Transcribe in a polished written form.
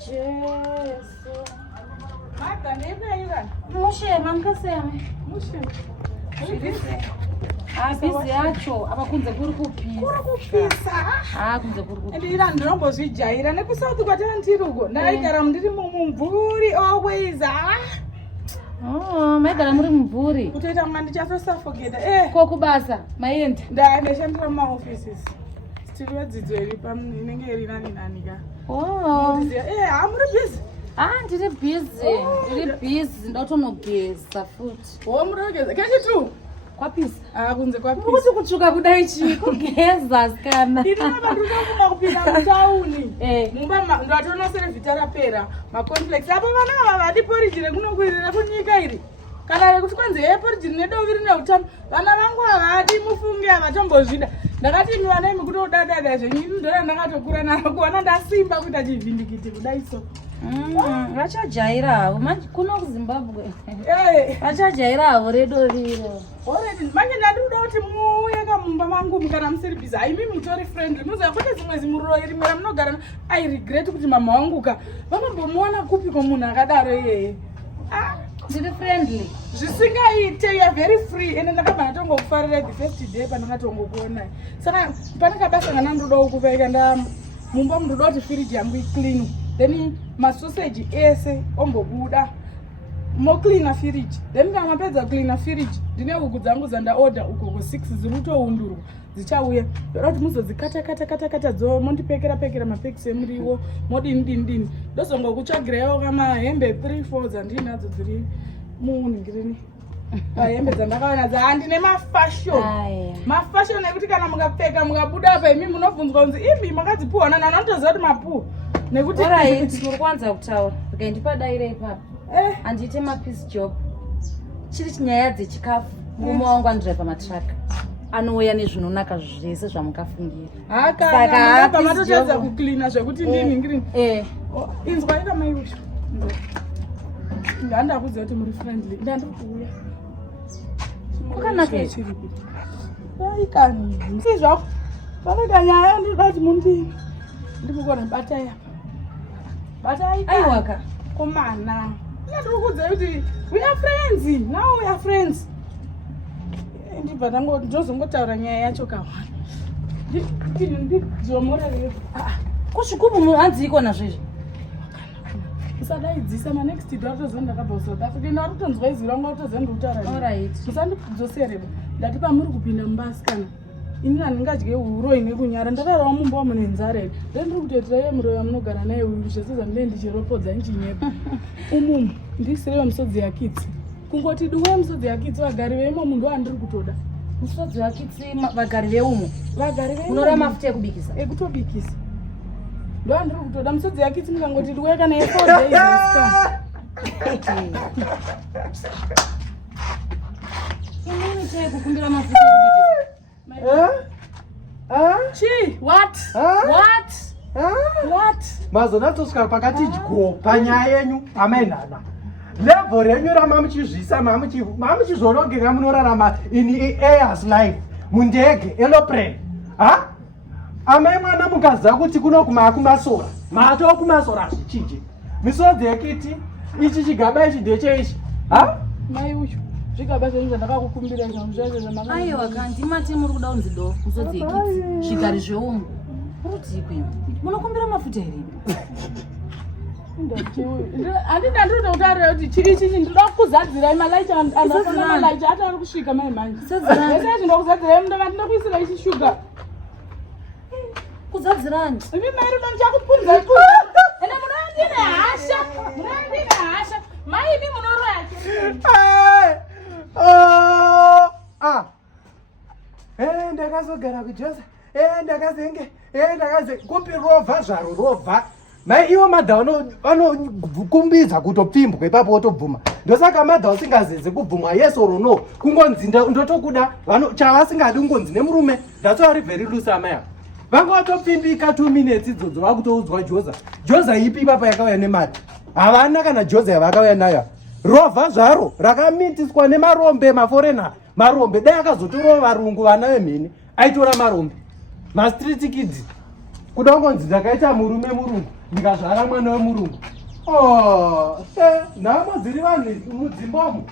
Jesu. Mata nebeira. Mushema mkasema. Mushema. Bizi yacho abakunze kuri kupisa. Kuri kupisa. Kunze kuri kupisa. Ndira ndombozvijaira nekusauti kwatava ndirugo. Ndaigara ndiri mumvuri always. Maigara muri mumvuri. Kutoita mwana ndichasosafogeta. Kokubasa maenda. Ndashandira mumaoffices. Stiri wedzidzo iri inenge iri nani ka. Hamuri busy. Ndiri busy. Ndotonogeza futi. Murogeza. Kechi tu. Kwapisa. Kunze kwapisa. Kuti kutsvuka kudai chi kugeza sikana. Ndiri nabantu vakuma kupinda mutauni. Mumba ndatona serevhita rapera. Macomplex apo vana ava vadi poriji rekunokwirira kunyika iri. Kana rekuti kwanzi poriji rinedovi rine utano. Vana vangu havadi mufunge havatombozvida. Ndakati imi vana imi kutodadada zvenyu ndora ndakatokura naro kuona ndasimba kuita chivhindikiti kudai so. Vachajaira havo manje kuno kuZimbabwe. Vachajaira havo redo riro. Already manje ndatoda kuti muuye kamumba mangu kana musiri busy. Imi mutori friendly. Muziva kuti zimwe zimuriro rimwe ramunogara I regret kuti mama wangu ka vakambomuona kupi komunhu akadaro iyeye. Ndiri friendly. Zvisingaite you are very free ende ndakabva ndatongokufarira the first day pandakatongokuona. Saka pandakabasangana ndoda kukuvaika mumba mundoda kuti fridge yangu iclean. Then masausage ese ombobuda. Mo clean fridge. Then kana mapedza clean fridge. Ndine huku dzangu dzanda order uko 6 zirutoundurwa. Dzichauya. Ndoda kuti muzozikata mondipekera mapekisi emuriwo. Modini. Ndozongokutsvagirawo kama hembe 3-4 dzandinadzo dziri munhingirini. Hembe dzandakaona dzandine mafashion ekuti kana mukapfeka mukabuda apa imi munobvunzwa kunzi imi makadzipuwa nani anotoziva kuti mapuwa. Nekuti muri kwanza kutaura ukaindipa daire ipapo handiite mapiece job chiri chinyaya dzechikafu murume wangu anodhiraivha matraka anouya nezvinonaka zvese zvamukafungira saka pamatotadza kuklina zvekuti ndinhingirini inzwa ika mairusha ndandakuziva kuti muri friendly ndandiri kuuya kwakanaka ikani si zvako paneka nyaya ndinoda kuti mundini ndikukona batai apa aiwaka komana ndiri kuudza kuti we are friends now we are friends ndibva ndozongotaura nyaya yacho kawani ndizomorerero kusvikubu munhu hanzi ikona zvezvi usadaidzisa manext day atoziva ndakabva kusouth africa ndarutonzwa izwi rangu atoziva ndikutaura musandidzosere ndati pamuri kupinda mubasikana ini handingadye huro ine kunyara ndakarawo mumba wamune nzara iri ndendiri kutoitira iye muroi wamunogara naye uyu zvese zvandine ndichiropodza nchinyepa umumu ndisirewe misodzi yakitsi kungoti duwe misodzi yakitsi vagari veimo munhu wandiri kutoda misodzi yakitsi vagari veumo unora mafuta ekubikisa ekutobikisa ndo andiri kutoda misodzi yakitsi mukangoti duwe kana ye4 days inini chaikukumbira mafuta ekubikisa What? Mazonatosvika pakati dyo panyaya yenyu amainhana level renyu ramamuchizvisa mamuchizvorongera munorarama in airs life mundege aeroplane amai mwana mukaziva kuti kunoguma kumasora matoo kumasora hazvichinje misodzi yakiti ichi chigaba ichi ndecheichi mai uyu zvigaba zvenyu zvandakakukumbira aiwa kandimati muri kuda kunzi do misodzi yakiti zvigari zveumu rutikwi munokumbira mafuta here handina ndinoda kutaurira kuti chiri chichi ndinoda kukuzadzirai malaichi andafana malaichi atari kusvika mai manje ese zvinoda kuzadzirai mundava ndinoda kuisira ichi shuga kuzadzirani imi mai rudo ndichakupunza ene munoandine hasha mai imi munoroyake ndakazogara kujosa ndakaze kupi rovha zvaro rovha mai ivo madha vanokumbidza kutopfimbwa ipapo wotobvuma ndosaka madha usingazeze kubvumwa yes or no kungonzi ndotokuda chavasingadi kungonzi nemurume that's why very loose amai avo vanga watopfimbika 2 minutes idzodzo vakutoudzwa joza ipi ipapa yakauya nemari havana kana joza yavakauya nayo rovha zvaro rakamitiswa nemarombe maforena marombe dai akazotorawo varungu vana vemheni aitora marombe mastreet kids kuda kungonzi ndakaita murume ndikazvara mwana wemurungu nhamo dziri vanhu mudzimbomo